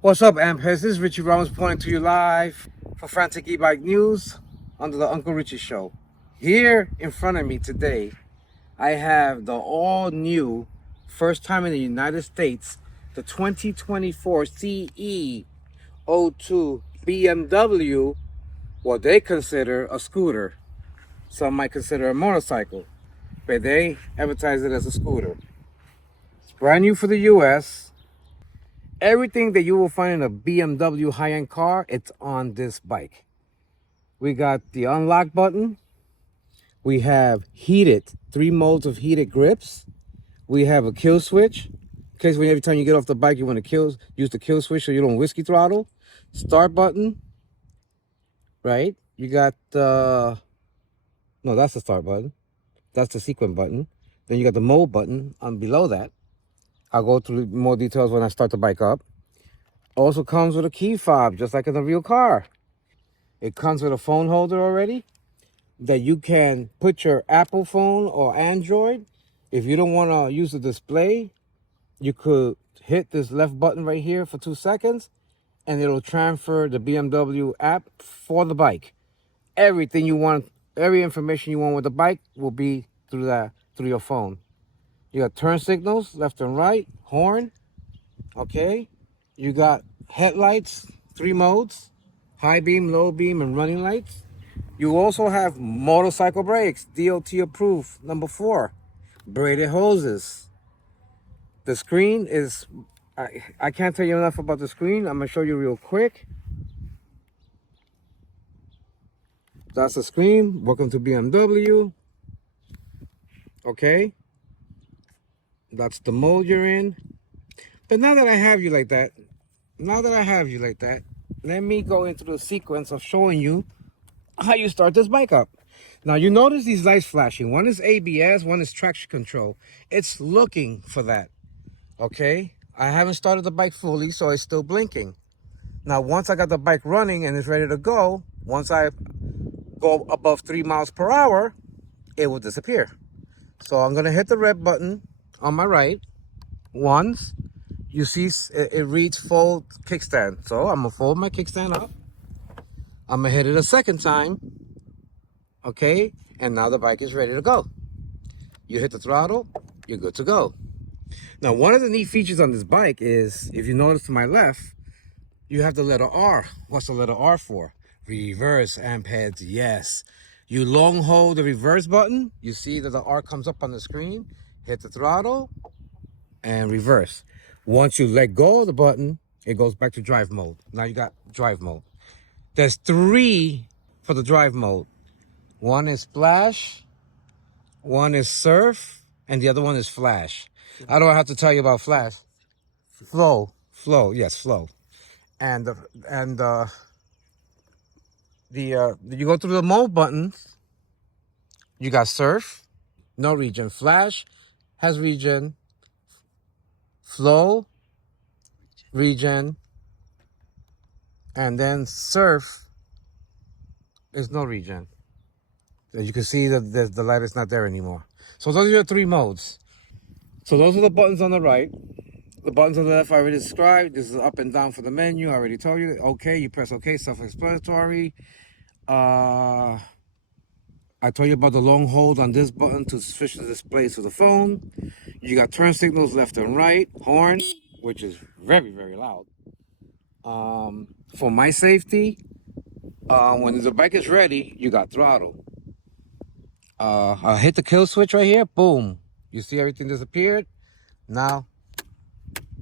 What's up, Ampers? This is Richie Ramos pointing to you live for Frantic e-bike news under the Uncle Richie Show. Here in front of me today, I have the all-new, first time in the United States, the 2024 CE 02 BMW, what they consider a scooter. Some might consider a motorcycle, but they advertise it as a scooter. It's brand new for the US. Everything that you will find in a BMW high-end car, it's on this bike. We got the unlock button. We have three modes of heated grips. We have a kill switch. In case every time you get off the bike, you want to use the kill switch so you don't whiskey throttle. Start button, right? You got no, that's the start button. That's the sequence button. Then you got the mode button on below that. I'll go through more details when I start the bike up. Also comes with a key fob, just like in a real car. It comes with a phone holder already that you can put your Apple phone or Android. If you don't want to use the display, you could hit this left button right here for 2 seconds and it'll transfer the BMW app for the bike. Everything you want, every information you want with the bike will be through your phone. You got turn signals, left and right, horn, okay? You got headlights, 3 modes, high beam, low beam, and running lights. You also have motorcycle brakes, DOT approved, number 4, braided hoses. The screen is, I can't tell you enough about the screen. I'm gonna show you real quick. That's the screen. Welcome to BMW. Okay. That's the mode you're in. But now that I have you like that, let me go into the sequence of showing you how you start this bike up. Now you notice these lights flashing. One is ABS, one is traction control. It's looking for that, okay? I haven't started the bike fully, so it's still blinking. Now once I got the bike running and it's ready to go, once I go above 3 miles per hour, it will disappear. So I'm gonna hit the red button on my right once. You see it reads fold kickstand. So I'm gonna fold my kickstand up. I'm gonna hit it a second time. Okay, and now the bike is ready to go. You hit the throttle, you're good to go. Now, one of the neat features on this bike is, if you notice to my left, you have the letter R. What's the letter R for? Reverse, Ampheads, yes. You long hold the reverse button, you see that the R comes up on the screen, hit the throttle, and reverse. Once you let go of the button, it goes back to drive mode. Now you got drive mode. There's 3 for the drive mode. One is splash, one is surf, and the other one is flash. I don't have to tell you about flash. Flow, yes, flow. And you go through the mode buttons. You got surf, no region. Flash has region. Flow, region, and then surf is no region. As you can see that the light is not there anymore. So those are your 3 modes. So those are the buttons on the right. The buttons on the left I already described. This is up and down for the menu. I already told you. Okay, you press OK, self-explanatory. I told you about the long hold on this button to switch the displays to the phone. You got turn signals left and right, horn, which is very, very loud. For my safety, when the bike is ready, you got throttle. I'll hit the kill switch right here, boom. You see everything disappeared. Now,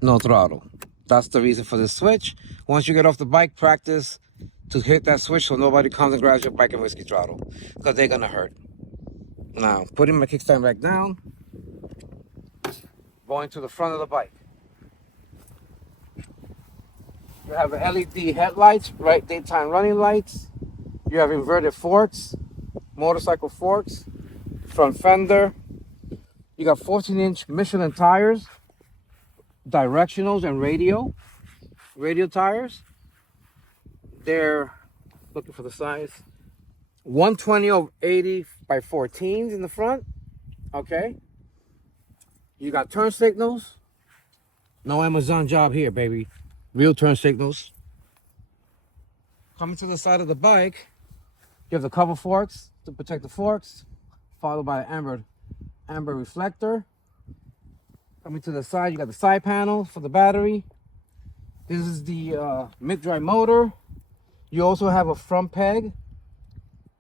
no throttle. That's the reason for the switch. Once you get off the bike, practice to hit that switch so nobody comes and grabs your bike and whiskey throttle, because they're gonna hurt. Now, putting my kickstand back down, going to the front of the bike. You have LED headlights, right, daytime running lights. You have inverted forks, motorcycle forks, front fender. You got 14-inch Michelin tires, directionals and radio tires. They're looking for the size. 120/80 by 14s in the front. Okay. You got turn signals. No Amazon job here, baby. real turn signals. Coming to the side of the bike, you have the cover forks to protect the forks, followed by an amber reflector. Coming to the side, you got the side panel for the battery. This is the mid-drive motor. You also have a front peg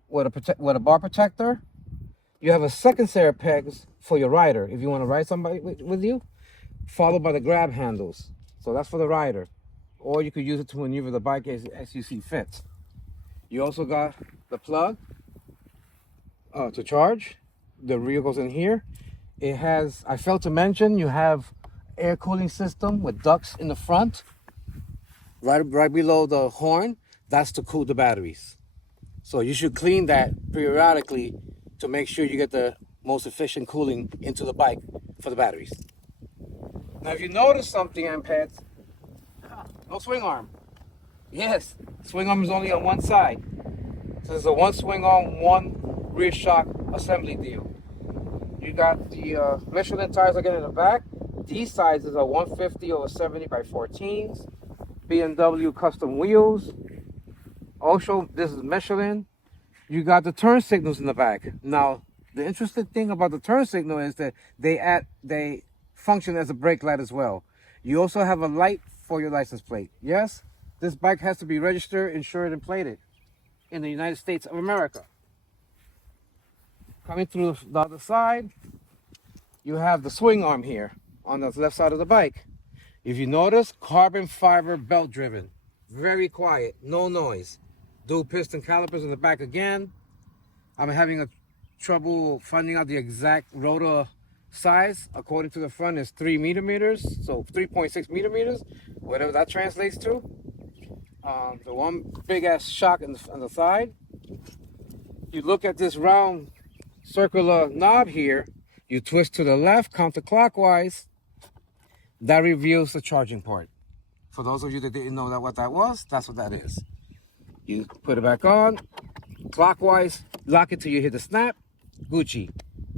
with a bar protector. You have a second set of pegs for your rider if you want to ride somebody with you, followed by the grab handles. So that's for the rider. Or you could use it to maneuver the bike as you see fit. You also got the plug to charge. The reel goes in here. It has, I failed to mention, you have air cooling system with ducts in the front. Right below the horn, that's to cool the batteries. So you should clean that periodically to make sure you get the most efficient cooling into the bike for the batteries. Now if you notice something, pets, no swing arm. Yes, swing arm is only on one side. So there's a one swing arm, one rear shock assembly deal. You got the Michelin tires again in the back. These sizes are 150/70 by 14s. BMW custom wheels. Also, this is Michelin. You got the turn signals in the back. Now, the interesting thing about the turn signal is that they function as a brake light as well. You also have a light for your license plate. Yes, this bike has to be registered, insured, and plated in the United States of America. Coming through the other side, you have the swing arm here on the left side of the bike. If you notice, carbon fiber belt driven. Very quiet, no noise. Dual piston calipers in the back again. I'm having a trouble finding out the exact rotor size. According to the front is 3 millimeters, so 3.6 millimeters, whatever that translates to. The one big ass shock on the side. You look at this round circular knob here, you twist to the left counterclockwise. That reveals the charging port. For those of you that didn't know what that was, that's what that is. You put it back on, clockwise, lock it till you hit the snap. Gucci.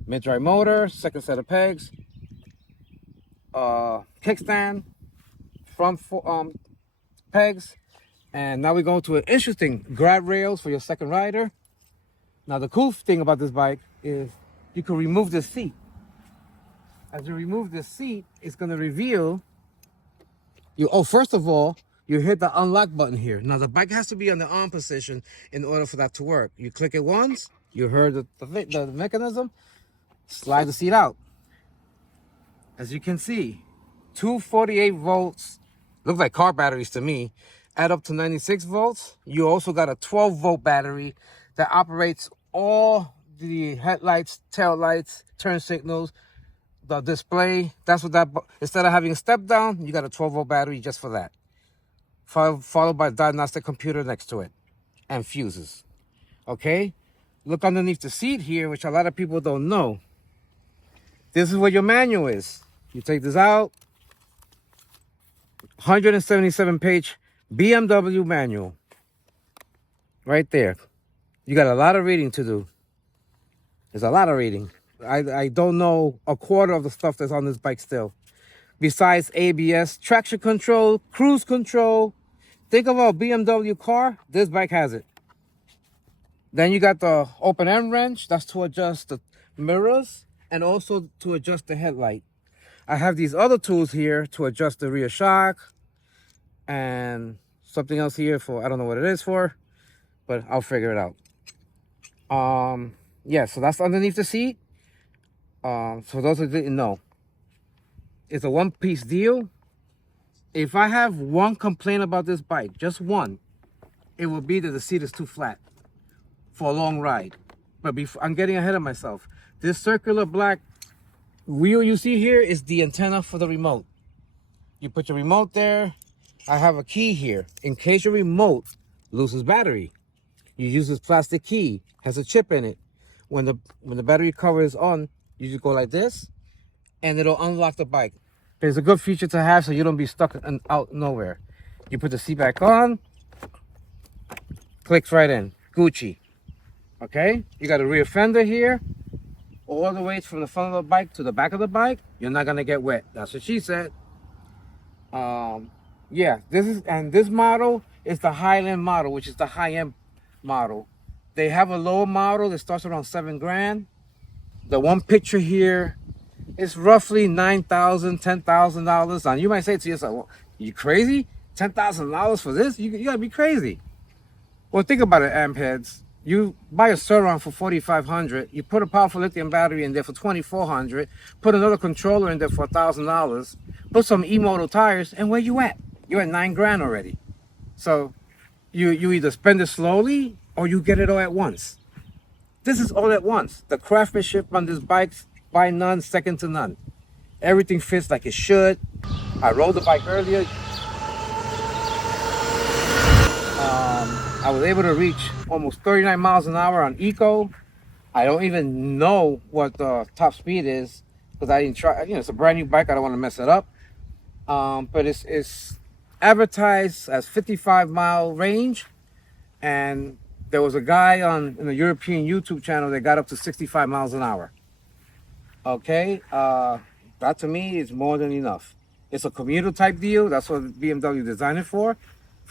Mid-drive motor, second set of pegs, kickstand, front pegs, and now we go to an interesting grab rails for your second rider. Now the cool thing about this bike is you can remove the seat. As you remove the seat, it's going to reveal you. Oh, first of all, you hit the unlock button here. Now the bike has to be on the on position in order for that to work. You click it once, you heard the mechanism, slide the seat out. As you can see, 248 volts, look like car batteries to me, add up to 96 volts. You also got a 12-volt battery that operates all the headlights, tail lights, turn signals, the display. That's what that, instead of having a step down, you got a 12-volt battery just for that. Followed by a diagnostic computer next to it and fuses. Okay? Look underneath the seat here, which a lot of people don't know. This is where your manual is. You take this out. 177-page BMW manual. Right there. You got a lot of reading to do. There's a lot of reading. I don't know a quarter of the stuff that's on this bike still. Besides ABS, traction control, cruise control. Think of a BMW car, this bike has it. Then you got the open end wrench, that's to adjust the mirrors and also to adjust the headlight. I have these other tools here to adjust the rear shock and something else here for, I don't know what it is for, but I'll figure it out. Yeah, so that's underneath the seat. For those who didn't know, it's a one-piece deal. If I have one complaint about this bike, just one, it will be that the seat is too flat for a long ride. But I'm getting ahead of myself. This circular black wheel you see here is the antenna for the remote. You put your remote there. I have a key here in case your remote loses battery. You use this plastic key, has a chip in it. When the battery cover is on, you just go like this, and it'll unlock the bike. It's a good feature to have so you don't be stuck out nowhere. You put the seat back on, clicks right in, Gucci. Okay, you got a rear fender here, all the way from the front of the bike to the back of the bike. You're not gonna get wet. That's what she said. Yeah, this model is the Highland model, which is the high-end model. They have a lower model that starts around 7 grand. The one picture here is roughly $9,000, $10,000. Now you might say to yourself, well, you crazy? $10,000 for this? You gotta be crazy. Well, think about it, amp heads. You buy a Surround for $4,500. You put a powerful lithium battery in there for $2,400. Put another controller in there for $1,000. Put some E-Moto tires, and where you at? You're at 9 grand already. So you either spend it slowly or you get it all at once. This is all at once. The craftsmanship on this bike, by none, second to none. Everything fits like it should. I rode the bike earlier. I was able to reach almost 39 miles an hour on Eco. I don't even know what the top speed is because I didn't try. You know, it's a brand new bike. I don't want to mess it up. But it's advertised as 55-mile range, and there was a guy in the European YouTube channel that got up to 65 miles an hour. Okay, that to me is more than enough. It's a commuter type deal. That's what BMW designed it for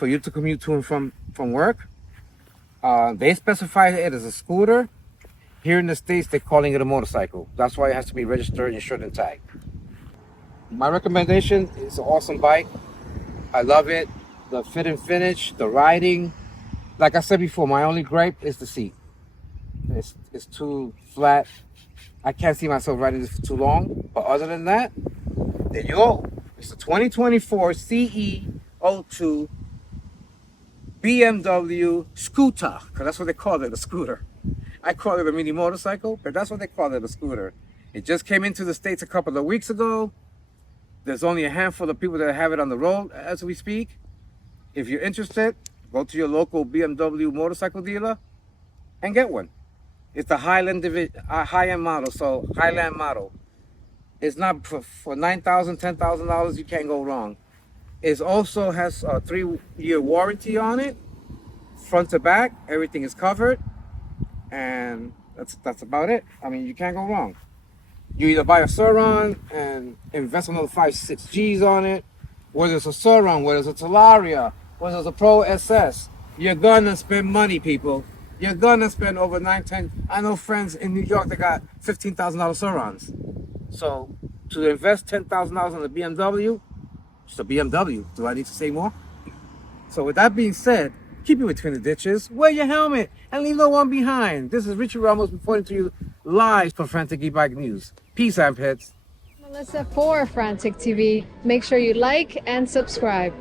you to commute to and from work. They specify it as a scooter. Here in the States, they're calling it a motorcycle. That's why it has to be registered, insured, and tagged. My recommendation is an awesome bike. I love it. The fit and finish, the riding. Like I said before, my only gripe is the seat. It's too flat. I can't see myself riding this for too long. But other than that, there you go. It's the 2024 CE02 BMW scooter, because that's what they call it, a scooter. I call it a mini motorcycle, but that's what they call it, a scooter. It just came into the States a couple of weeks ago. There's only a handful of people that have it on the road as we speak. If you're interested, go to your local BMW motorcycle dealer and get one. It's the high-end model, so Highland model. It's not for $9,000, $10,000, you can't go wrong. It also has a 3-year warranty on it, front to back. Everything is covered, and that's about it. I mean, you can't go wrong. You either buy a Surround and invest another 5-6 G's on it, whether it's a Surround, whether it's a Talaria, whether it's a Pro SS. You're gonna spend money, people. You're gonna spend over 9-10. I know friends in New York that got $15,000 Surrounds. So to invest $10,000 on the BMW, it's a BMW. Do I need to say more? So with that being said, keep it between the ditches, wear your helmet, and leave no one behind. This is Richie Ramos reporting to you live for Frantic e-Bike News. Peace, amp heads. Melissa for Frantic TV. Make sure you like and subscribe.